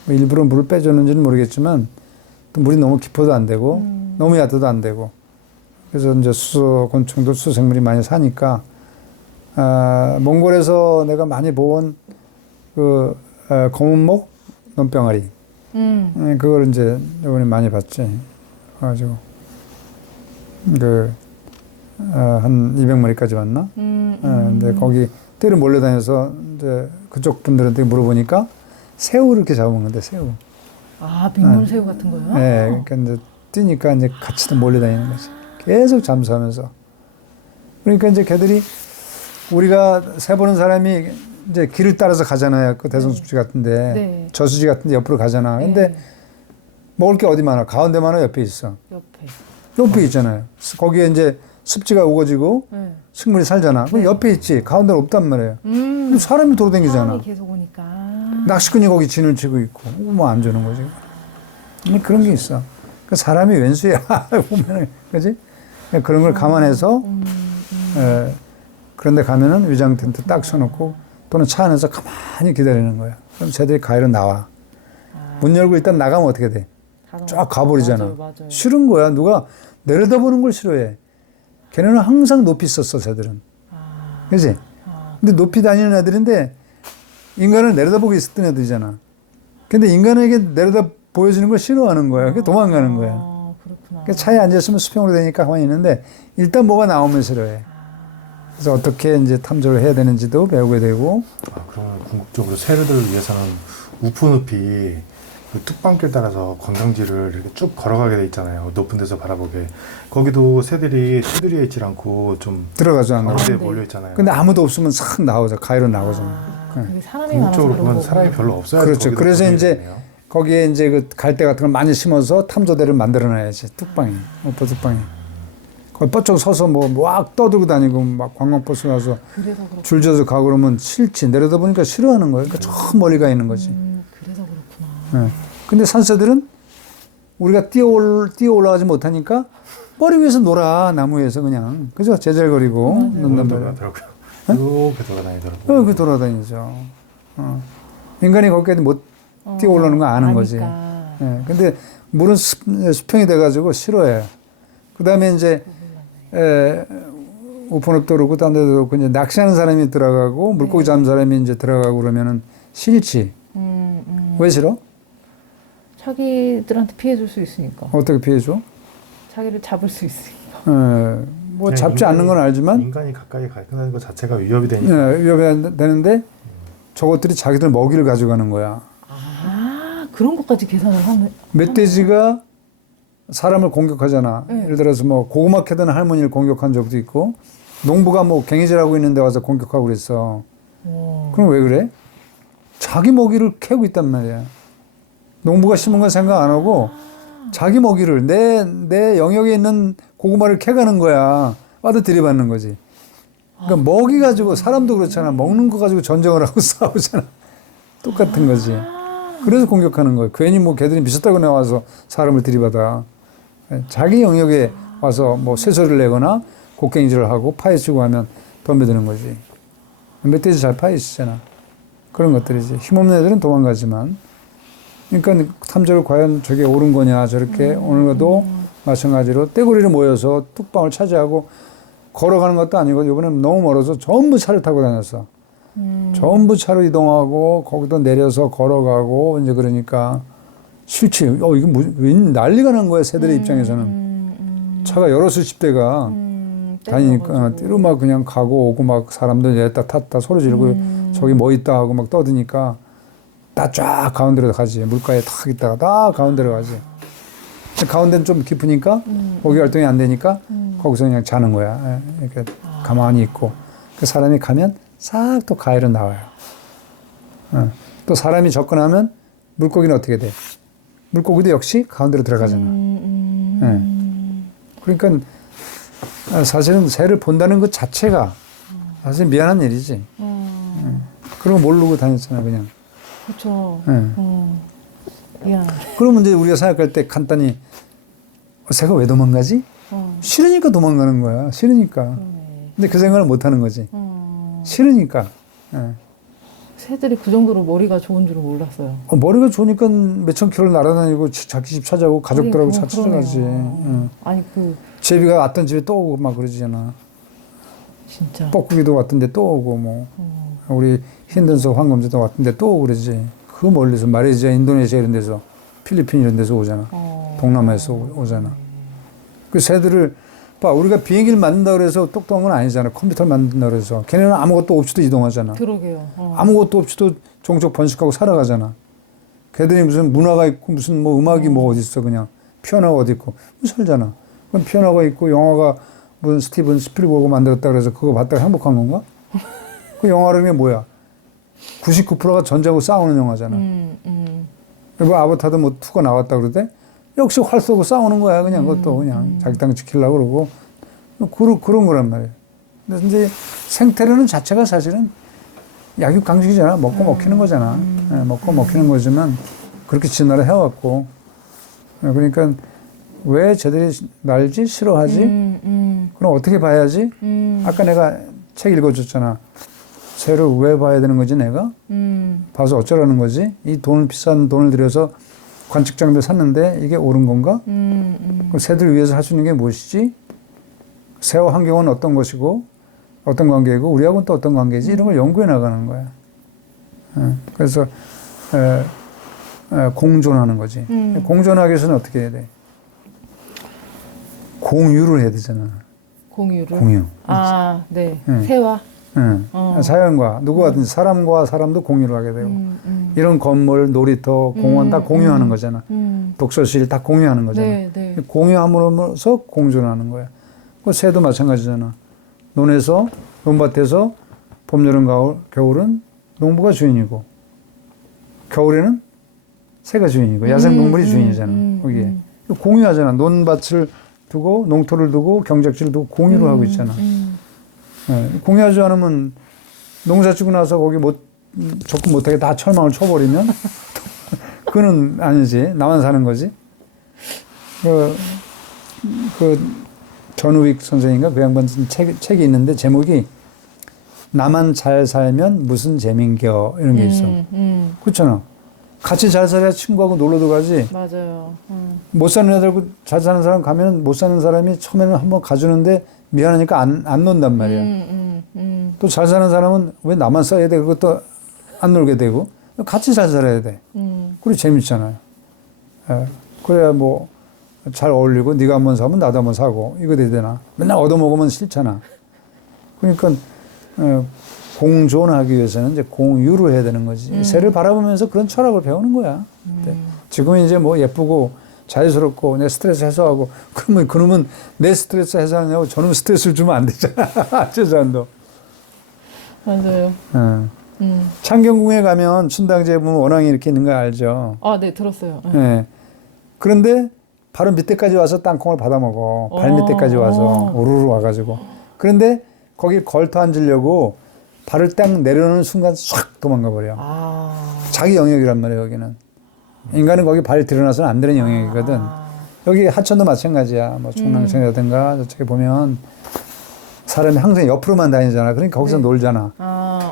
뭐 일부러 물을 빼줬는지는 모르겠지만 또 물이 너무 깊어도 안 되고 너무 얕아도 안 되고. 그래서 이제 수소곤충들 수생물이 많이 사니까 몽골에서 내가 많이 본 그 검은목 논병아리 그걸 이제 이번에 많이 봤지. 그래가지고 한 200마리까지 왔나? 근데 거기 떼를 몰려다녀서 이제 그쪽 분들한테 물어보니까 새우를 이렇게 잡은 건데 새우. 아, 빗물새우 같은 거요? 네, 그러니까 이제 뛰니까 이제 같이 몰려다니는 거지. 계속 잠수하면서. 그러니까 이제 걔들이 우리가 새 보는 사람이 이제 길을 따라서 가잖아요. 그 대성숲지 같은데. 네. 저수지 같은데 옆으로 가잖아. 근데 네. 먹을 게 어디 많아? 가운데 많아? 옆에 있어? 옆에. 옆에 있잖아요. 거기에 이제 습지가 우거지고 네. 식물이 살잖아. 그럼 옆에 있지. 가운데는 없단 말이에요. 그럼 사람이 돌아다니잖아. 사람이 계속 오니까. 낚시꾼이 거기 진을 치고 있고 뭐 안 주는 거지. 그런 게 있어. 그 사람이 왼수야 보면은 그지? 그런 걸 감안해서 그런데 가면은 위장 텐트 딱 쳐놓고 또는 차 안에서 가만히 기다리는 거야. 그럼 쟤들이 가위로 나와. 문 열고 일단 나가면 어떻게 돼? 쫙 가버리잖아. 맞아요. 싫은 거야. 누가 내려다보는 걸 싫어해. 걔네는 항상 높이 있었어, 쟤들은. 그지? 근데 높이 다니는 애들인데 인간을 내려다보고 있었던 애들이잖아. 근데 인간에게 내려다 보여주는 걸 싫어하는 거야. 그게 도망가는 거야. 그렇구나. 그러니까 차에 앉아있으면 수평으로 되니까 가만히 있는데 일단 뭐가 나오면 싫어해. 그래서 어떻게 이제 탐조를 해야 되는지도 배우게 되고. 그러면 궁극적으로 새들을 위해서는 우푸늪이 그 뚝방길 따라서 관광지를 이렇게 쭉 걸어가게 돼 있잖아요. 높은 데서 바라보게. 거기도 새들이 테두리에 있질 않고 좀 들어가죠. 안 가운데 네. 몰려 있잖아요. 근데 아무도 없으면 싹 나오죠. 가위로 나오잖아. 그게 사람이 많아서 궁극적으로 그런 보면 거구나. 사람이 별로 없어야 그렇죠. 거기도 그래서 거기에 이제 있네요. 거기에 이제 그 갈대 같은 걸 많이 심어서 탐조대를 만들어놔야지. 뚝방이. 오빠 뚝방이. 거기 뻗쩍 서서 뭐 막 떠들고 다니고 막 관광버스 가서 그래서 그렇구나. 줄 져서 가고 그러면 싫지. 내려다 보니까 싫어하는 거예요. 그러니까 저 멀리 가 있는 거지. 그래서 그렇구나. 예. 근데 산새들은 우리가 뛰어 올라가지 못하니까 머리 위에서 놀아. 나무 위에서 그냥. 그죠? 제잘거리고 논단 말이야. 돌아다니더라고요. 이렇게 돌아다니더라고요. 그 돌아다니죠. 인간이 거기까지 못 뛰어 올라오는 거 아는 거지. 예. 근데 물은 수평이 돼가지고 싫어해요. 그 다음에 이제, 오픈업도 그렇고, 딴 데도 그렇고, 이제 낚시하는 사람이 들어가고, 물고기 잡는 사람이 이제 들어가고 그러면은 싫지. 왜 싫어? 자기들한테 피해 줄 수 있으니까. 어떻게 피해줘? 자기를 잡을 수 있으니까. 뭐 잡지 않는 건 알지만, 인간이 가까이 가는 것 자체가 위협이 되니까. 위협이 되는데, 저것들이 자기들 먹이를 가져가는 거야. 그런 것까지 계산을 하는. 멧돼지가 사람을 공격하잖아. 네. 예를 들어서 뭐 고구마 캐던 할머니를 공격한 적도 있고, 농부가 뭐 갱이질하고 있는데 와서 공격하고 그랬어. 그럼 왜 그래? 자기 먹이를 캐고 있단 말이야. 농부가 심은 건 생각 안 하고 자기 먹이를 내 영역에 있는 고구마를 캐가는 거야. 와도 들이받는 거지. 그러니까 먹이 가지고 사람도 그렇잖아. 먹는 거 가지고 전쟁을 하고 싸우잖아. 똑같은 거지. 그래서 공격하는 거예요. 괜히 뭐 걔들이 미쳤다고 나와서 사람을 들이받아. 자기 영역에 와서 뭐 쇠소리를 내거나 곡괭이질을 하고 파헤치고 하면 덤벼드는 거지. 멧돼지 잘 파헤치잖아. 그런 것들이지. 힘없는 애들은 도망가지만. 그러니까 탐조를 과연 저게 옳은 거냐. 저렇게 오늘도 마찬가지로 떼구리를 모여서 뚝방을 차지하고 걸어가는 것도 아니고 이번에 너무 멀어서 전부 차를 타고 다녔어. 전부 차로 이동하고 거기도 내려서 걸어가고 이제 그러니까 싫지. 이게 왜 난리가 난 거야. 새들의 입장에서는. 차가 여러 수십 대가 다니니까 띠로 막 그냥 가고 오고 막 사람들 내렸다 탔다 소리 지르고 저기 뭐 있다 하고 막 떠드니까 다 쫙 가운데로 가지. 물가에 탁 있다가 다 가운데로 가지. 가운데는 좀 깊으니까 먹이 활동이 안 되니까 거기서 그냥 자는 거야. 이렇게 가만히 있고. 그 사람이 가면 싹 또 가위로 나와요. 또 사람이 접근하면 물고기는 어떻게 돼? 물고기도 역시 가운데로 들어가잖아. 그러니까 사실은 새를 본다는 것 자체가 사실 미안한 일이지. 그런 거 모르고 다녔잖아 그냥. 그렇죠. 미안. 그러면 이제 우리가 생각할 때 간단히 새가 왜 도망가지? 싫으니까 도망가는 거야. 싫으니까. 근데 그 생각을 못 하는 거지. 싫으니까. 예. 새들이 그 정도로 머리가 좋은 줄은 몰랐어요. 머리가 좋으니까 몇천 킬로 날아다니고 자기 집 찾아오고 가족들하고 아니, 찾아가지. 그러네요. 아니 제비가 왔던 집에 또 오고 막 그러잖아. 진짜. 뻐꾸기도 왔던데 또 오고 뭐 우리 힌든서 황금새도 왔던데 또 오고 그러지. 그 멀리서 말레이시아, 인도네시아 이런 데서 필리핀 이런 데서 오잖아. 동남아에서 오잖아. 그 새들을 봐, 우리가 비행기를 만든다 그래서 똑똑한 건 아니잖아. 컴퓨터를 만든다 그래서 걔네는 아무것도 없이도 이동하잖아. 그러게요. 아무것도 없이도 종족 번식하고 살아가잖아. 걔들이 무슨 문화가 있고 무슨 뭐 음악이 뭐 어디 있어. 그냥 피아노가 어디 있고 살잖아. 그럼 피아노가 있고 영화가 무슨 스티븐 스필버그 만들었다 그래서 그거 봤다가 행복한 건가? 그 영화라는 게 뭐야? 99%가 전쟁하고 싸우는 영화잖아. 그리고 아바타도 뭐 투가 나왔다 그러대? 역시 활 쏘고 싸우는 거야. 그냥 그것도 그냥 자기 땅 지키려고 그러고 그런 거란 말이에요. 근데 이제 생태계는 자체가 사실은 약육강식이잖아. 먹고 먹히는 거잖아. 예, 먹고 먹히는 거지만 그렇게 진화를 해왔고. 그러니까 왜 쟤들이 날지 싫어하지? 그럼 어떻게 봐야지? 아까 내가 책 읽어줬잖아. 새를 왜 봐야 되는 거지 내가? 봐서 어쩌라는 거지? 이 비싼 돈을 들여서 관측 장비를 샀는데 이게 옳은 건가? 그럼 새들 위해서 할 수 있는 게 무엇이지? 새와 환경은 어떤 것이고 어떤 관계이고 우리하고는 또 어떤 관계지? 이런 걸 연구해 나가는 거야. 그래서 공존하는 거지. 공존하기 위해서는 어떻게 해야 돼? 공유를 해야 되잖아. 공유를? 공유. 아, 네. 새와? 자연과 누구든지 사람과 사람도 공유를 하게 되고 이런 건물, 놀이터, 공원 다 공유하는 거잖아. 독서실 다 공유하는 거잖아. 네, 네. 공유함으로써 공존하는 거야. 그 새도 마찬가지잖아. 논에서 논밭에서 봄, 여름, 가을, 겨울은 농부가 주인이고 겨울에는 새가 주인이고 야생동물이 주인이잖아. 거기에 공유하잖아. 논밭을 두고 농토를 두고 경작지를 두고 공유를 하고 있잖아. 공유하지 않으면 농사 짓고 나서 거기 접근 못하게 다 철망을 쳐버리면 그거는 아니지. 나만 사는 거지. 그 전우익 선생인가 그 양반 쓴 책이 있는데 제목이 나만 잘 살면 무슨 재민겨 이런 게 있어. 그렇잖아. 같이 잘 살아야 친구하고 놀러도 가지. 맞아요. 못 사는 애들하고 잘 사는 사람 가면 못 사는 사람이 처음에는 한번 가주는데 미안하니까 안 논단 말이야. 또 잘 사는 사람은 왜 나만 써야 돼? 그것도 안 놀게 되고 같이 잘 살아야 돼. 그리고 재밌잖아요. 그래야 뭐 잘 어울리고 네가 한번 사면 나도 한번 사고 이거 돼야 되나? 맨날 얻어먹으면 싫잖아. 그러니까 공존하기 위해서는 이제 공유를 해야 되는 거지. 새를 바라보면서 그런 철학을 배우는 거야. 지금은 이제 뭐 예쁘고 자유스럽고 내 스트레스 해소하고 그러면 그놈은 내 스트레스 해소하냐고 저놈 스트레스를 주면 안 되잖아. 최소한도. 맞아요. 창경궁에 가면 춘당지에 보면 원앙이 이렇게 있는 거 알죠? 아, 네, 들었어요. 네. 그런데 바로 밑에까지 와서 땅콩을 받아 먹어. 발 밑에까지 와서 우르르 와가지고. 그런데 거기 걸터 앉으려고 발을 딱 내려놓는 순간 싹 도망가 버려. 자기 영역이란 말이에요, 여기는. 인간은 거기 발 들여놔서는 안 되는 영역이거든. 여기 하천도 마찬가지야. 뭐 중랑천이라든가 저쪽에 보면 사람이 항상 옆으로만 다니잖아. 그러니까 거기서 놀잖아.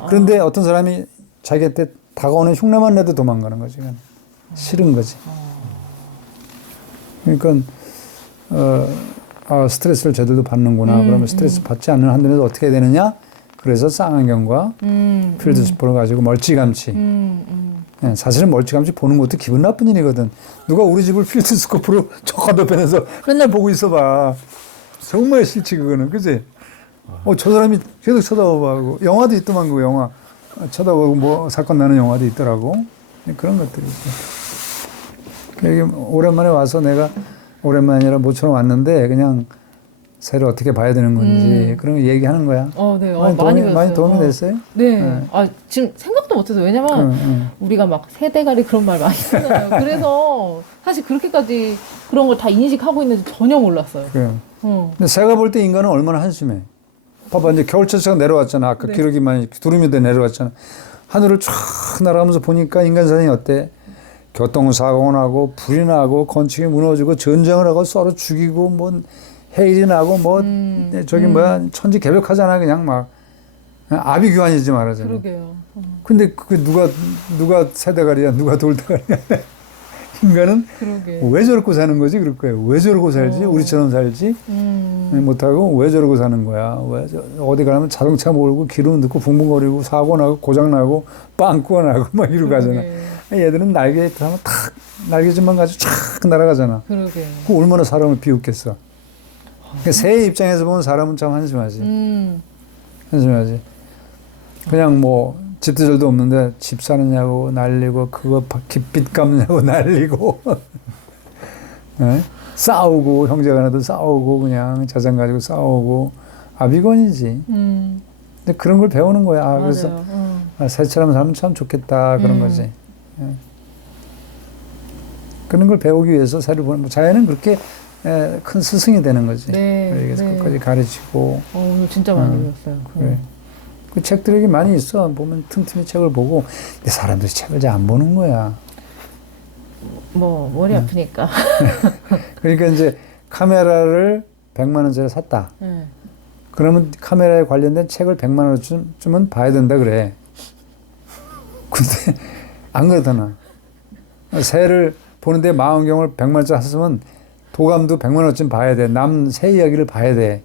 그런데 어떤 사람이 자기한테 다가오는 흉내만 내도 도망가는 거지. 싫은 거지. 그러니까 스트레스를 저들도 받는구나. 그러면 스트레스 받지 않는 한도에서 어떻게 해야 되느냐? 그래서 쌍안경과 필드 스포를 가지고 멀찌감치. 사실은 멀찌감치 보는 것도 기분 나쁜 일이거든. 누가 우리 집을 필드 스코프로 저 건너편에서 맨날 보고 있어봐. 정말 싫지 그거는. 그치? 저 사람이 계속 쳐다보고 영화도 있더만 그 영화 쳐다보고 뭐 사건 나는 영화도 있더라고. 그런 것들이 있어. 여기 오랜만에 와서 내가 오랜만이라 모처럼 왔는데 그냥 새를 어떻게 봐야 되는 건지 그런 거 얘기하는 거야. 네. 많이 도움이 됐어요? 네. 지금 생각도 못해서 왜냐면 우리가 막 세대가리 그런 말 많이 쓰잖아요. 그래서 사실 그렇게까지 그런 걸 다 인식하고 있는지 전혀 몰랐어요. 그래요. 근데 새가 볼 때 인간은 얼마나 한심해. 봐봐 이제 겨울철새가 내려왔잖아. 아까 기러기만 두루미도 내려왔잖아. 하늘을 쫙 날아가면서 보니까 인간 사정이 어때? 교통사고가 나고 불이 나고 건축이 무너지고 전쟁을 하고 서로 죽이고 뭐 해일이 나고 뭐 저기 뭐야 천지개벽하잖아 그냥 막 아비규환이지 말하자면. 그러게요. 근데 그 누가 새대가리야 누가 돌대가리야. 인간은 그러게. 왜 저렇게 사는 거지 그럴 거예요. 왜 저러고 살지? 우리처럼 살지? 못하고 왜 저러고 사는 거야? 어디 가면 자동차 몰고 기름 넣고 붕붕거리고 사고 나고 고장 나고 빵꾸가 나고 막 이러고 가잖아. 얘들은 날개 하면 탁 날개짓만 가지고 촥 날아가잖아. 그러게. 그 얼마나 사람을 비웃겠어. 그러니까 새의 입장에서 보면 사람은 참 한심하지. 한심하지. 그냥 뭐 집도 절도 없는데 집 사느냐고 난리고 그거 빚 갚느냐고 난리고 네? 싸우고 형제간에도 싸우고 그냥 자산 가지고 싸우고 아비건이지. 근데 그런 걸 배우는 거야. 맞아요. 그래서 새처럼 살면 참 좋겠다 그런 거지. 예. 그런 걸 배우기 위해서 새를 보는 자연은 그렇게 큰 스승이 되는 거지. 그래서 끝까지 가르치고. 오늘 진짜 많이 배웠어요. 그래. 그 책들이 많이 있어. 보면 틈틈이 책을 보고. 근데 사람들이 책을 잘 안 보는 거야. 뭐 머리 아프니까. 그러니까 이제 카메라를 100만 원짜리 샀다. 그러면 카메라에 관련된 책을 100만 원쯤은 봐야 된다 그래. 근데 안 그렇다나. 새를 보는데 망원경을 100만 원짜리 샀으면 도감도 100만 원쯤 봐야 돼. 남 새 이야기를 봐야 돼.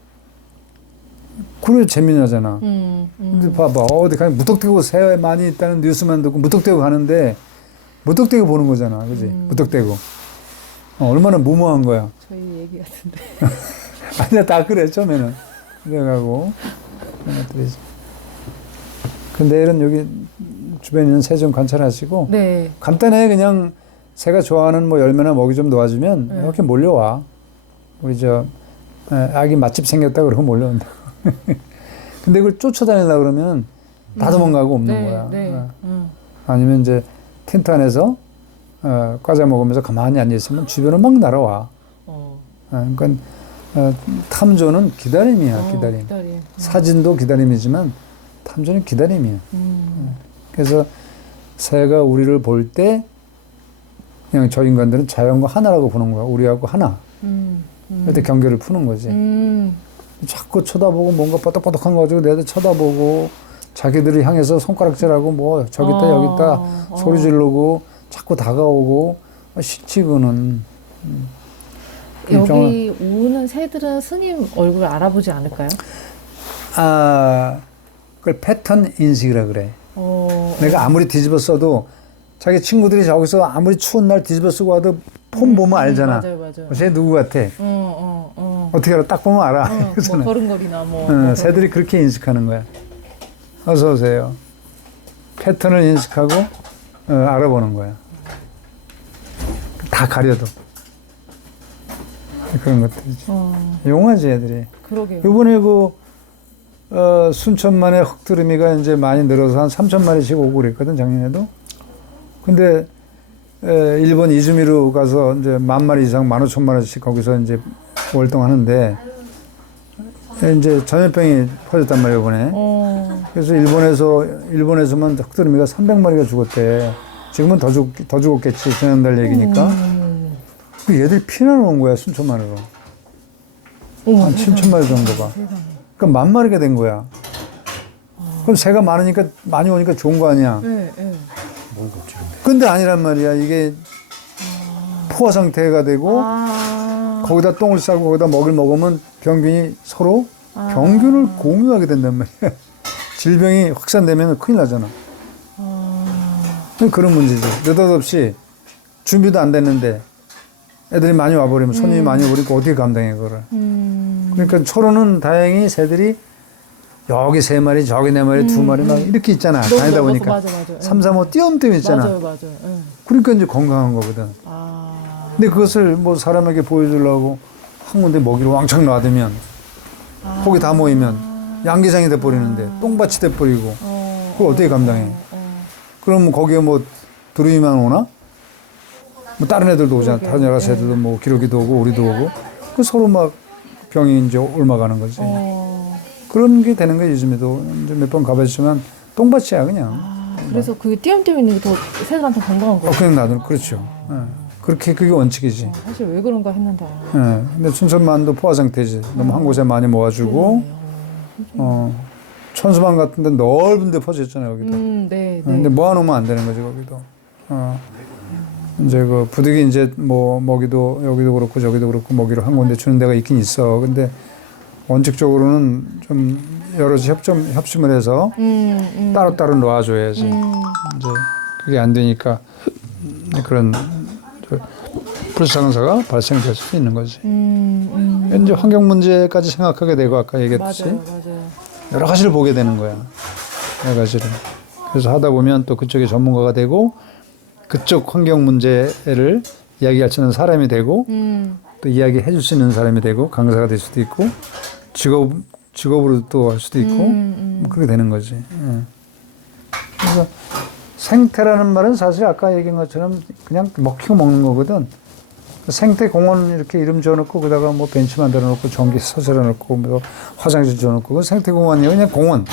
그래 재미나잖아. 근데 봐봐 어디 가면 무턱대고 새 많이 있다는 뉴스만 듣고 무턱대고 가는데 무턱대고 보는 거잖아, 그지? 무턱대고. 얼마나 무모한 거야. 저희 얘기 같은데. 아니야 다 그래 처음에는. 그래가고 근데 이런 여기 주변에 있는 새 좀 관찰하시고 네. 간단해 그냥 새가 좋아하는 뭐 열매나 먹이 좀 놓아주면 이렇게 몰려와. 우리 저 아기 맛집 생겼다 그러고 몰려온다. 근데 그걸 쫓아다니려고 그러면 다 도망가고 없는 거야. 아니면 이제 텐트 안에서 과자 먹으면서 가만히 앉아있으면 주변을 막 날아와. 그러니까 탐조는 기다림이야. 기다림. 사진도 기다림이지만 탐조는 기다림이야. 그래서 새가 우리를 볼 때 그냥 저 인간들은 자연과 하나라고 보는 거야. 우리하고 하나. 그때 경계를 푸는 거지. 자꾸 쳐다보고 뭔가 뻐덕뻐덕한 거 가지고 내들 쳐다보고 자기들을 향해서 손가락질하고 뭐 저기 있다 여기 있다 소리 지르고 자꾸 다가오고 싫지 그거는. 여기 오는 새들은 스님 얼굴을 알아보지 않을까요? 그걸 패턴 인식이라 그래. 내가 아무리 뒤집어 써도 자기 친구들이 저기서 아무리 추운 날 뒤집어 쓰고 와도 폼 보면 알잖아. 맞아요. 쟤 누구 같아? 어떻게 알아? 딱 보면 알아. 뭐 걸음걸이나 뭐. 새들이 그렇게 인식하는 거야. 어서 오세요. 패턴을 인식하고 알아보는 거야. 다 가려도. 그런 것들이지. 용하지 애들이. 그러게요. 이번에 순천만에 흑두루미가 이제 많이 늘어서 한 3,000마리씩 오고 그랬거든 작년에도. 근데 일본 이즈미로 가서 이제 10,000마리 이상 15,000마리씩 거기서 이제 월동하는데 이제 전염병이 퍼졌단 말이에요 이번에. 그래서 일본에서만 흑두루미가 300마리가 죽었대. 지금은 더 죽었겠지 지난달 얘기니까. 그 얘들이 피난을 온 거야 순천만으로. 한 7,000마리 정도가. 그러니까 10,000마리가 된 거야. 그럼 새가 많으니까 많이 오니까 좋은 거 아니야. 뭔가 없지 근데 아니란 말이야. 이게 포화 상태가 되고 거기다 똥을 싸고 거기다 먹이를 먹으면 병균이 서로 병균을 공유하게 된단 말이야. 질병이 확산되면 큰일 나잖아. 그런 문제지. 느닷없이 준비도 안 됐는데 애들이 많이 와버리면 손님이 많이 와버리니까 어떻게 감당해 그거를. 그러니까 초로는 다행히 새들이 여기 3마리 저기 4마리 2마리 막 이렇게 있잖아. 다니다 보니까 맞아. 3, 4, 5 띄엄띄엄 있잖아. 맞아요. 그러니까 이제 건강한 거거든. 근데 그것을 뭐 사람에게 보여주려고 한 군데 먹이를 왕창 놔두면 거기 다 모이면 양계장이 돼버리는데 똥밭이 돼버리고 그걸 어떻게 감당해. 그러면 거기에 뭐 두루미만 오나? 뭐 다른 애들도 오잖아. 다른 여러 새들도 뭐 기러기도 오고 우리도 오고 그 서로 막 병이 이제 옮아가는 거지. 그런 게 되는 거야 요즘에도. 이제 몇 번 가봤지만 똥밭이야 그냥. 그래서 그 띄엄띄엄 있는 게 더 새들한테 건강한 거예요. 그냥 놔두는 그렇죠. 그렇게 그게 원칙이지. 사실 왜 그런가 했는데. 예. 근데 춘천만도 포화 상태지. 너무 한 곳에 많이 모아주고, 천수만 같은데 넓은데 퍼졌잖아요 여기도. 네. 근데 모아놓으면 안 되는 거지 거기도. 이제 그 부득이 이제 뭐 먹이도 여기도 그렇고 저기도 그렇고 먹이를 한 군데 주는 데가 있긴 있어. 근데 원칙적으로는 좀 여럿이 협심을 해서 따로따로 놓아줘야지. 이제 그게 안 되니까 그런 불상사가 발생될 수 있는 거지. 이제 환경 문제까지 생각하게 되고 아까 얘기했듯이 맞아요. 여러 가지를 보게 되는 거야. 여러 가지를. 그래서 하다 보면 또 그쪽에 전문가가 되고 그쪽 환경 문제를 이야기할 수 있는 사람이 되고 또 이야기해 줄 수 있는 사람이 되고 강사가 될 수도 있고 직업으로 또 할 수도 있고 뭐 그렇게 되는 거지. 예. 그래서 생태라는 말은 사실 아까 얘기한 것처럼 그냥 먹히고 먹는 거거든. 생태 공원 이렇게 이름 지어놓고 그다가 뭐 벤치 만들어놓고 전기 서설해놓고 뭐 화장실 지어놓고 그 생태 공원이에요. 그냥 공원.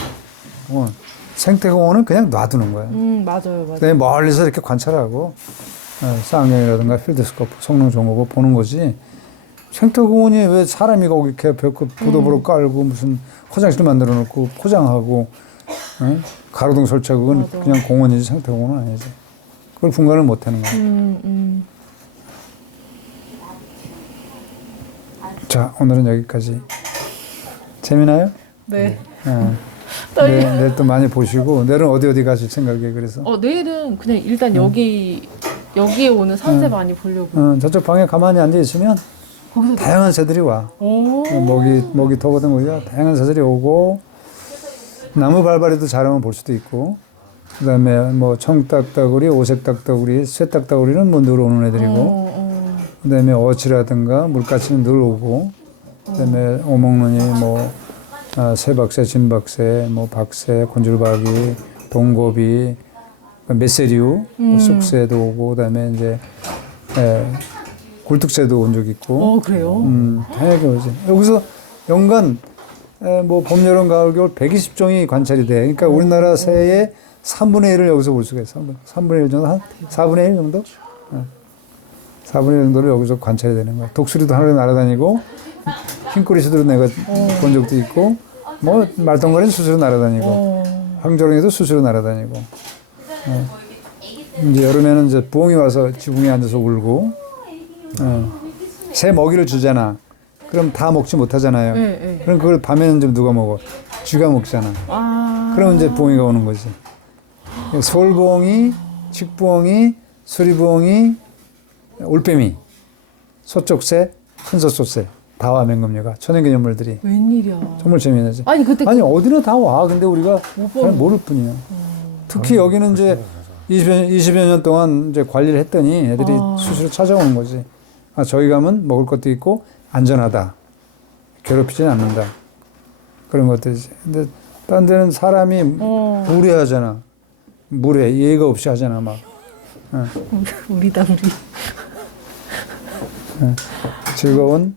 생태 공원은 그냥 놔두는 거야. 맞아요. 그다음에 멀리서 이렇게 관찰하고 쌍용이라든가 필드스코프 성능 좋은 거고 보는 거지. 생태 공원이 왜 사람이 거기 이렇게 벽 부도부로 깔고 무슨 화장실 만들어놓고 포장하고 가로등 설치하고 그건 맞아. 그냥 공원이지 생태 공원은 아니지. 그걸 분간을 못하는 거야. 자, 오늘은 여기까지. 재미나요? 네. 내일 또 많이 보시고 내일은 어디 가실 생각이에요? 그래서 내일은 그냥 일단 여기에 오는 산세 많이 보려고. 저쪽 방에 가만히 앉아 있으면 다양한 새들이 와. 먹이 터거든 우리가 다양한 새들이 오고 나무 발바리도 자라면 볼 수도 있고 그다음에 뭐 청딱따구리, 오색딱따구리, 쇠딱따구리는 뭐 늘 오는 애들이고 그다음에 어치라든가 물가치는 늘 오고 그다음에 오목눈이 뭐 새박새, 진박새, 뭐 박새, 곤줄박이, 동고비, 메세리우, 쑥새도 오고 그다음에 이제 굴뚝새도 온 적 있고. 그래요? 다양하게 오지. 여기서 연간 뭐 봄, 여름, 가을, 겨울 120종이 관찰이 돼. 그러니까 우리나라 새의 3분의 1을 여기서 볼 수가 있어. 3분의 1 정도? 한 4분의 1 정도? 4분의 1 정도를 여기서 관찰이 되는 거야. 독수리도 하늘에 날아다니고, 흰꼬리 시들도 내가 본 적도 있고, 뭐 말똥거리는 스스로 날아다니고, 황조롱이도 스스로 날아다니고. 이제 여름에는 이제 부엉이 와서 지붕에 앉아서 울고, 새 먹이를 주잖아. 그럼 다 먹지 못하잖아요. 네. 그럼 그걸 밤에는 좀 누가 먹어? 쥐가 먹잖아. 그럼 이제 부엉이가 오는 거지. 솔부엉이, 칡부엉이, 수리부엉이, 올빼미, 소쪽새, 큰소쏘새 다 와. 맹금류가 천연기념물들이. 웬일이야. 정말 재미나지. 아니 어디나 다 와. 근데 우리가 잘 모를 뿐이야. 특히 여기는 이제 20여 년 동안 이제 관리를 했더니 애들이 스스로 찾아오는 거지. 저기 가면 먹을 것도 있고 안전하다. 괴롭히진 않는다. 그런 것들이지. 근데 딴 데는 사람이 무례하잖아. 예의가 없이 하잖아 막. 우리다 우리. 즐거운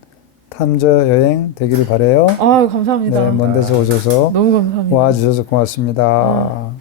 탐저 여행 되기를 바라요. 감사합니다. 네, 먼 데서 오셔서 너무 감사합니다. 와주셔서 고맙습니다.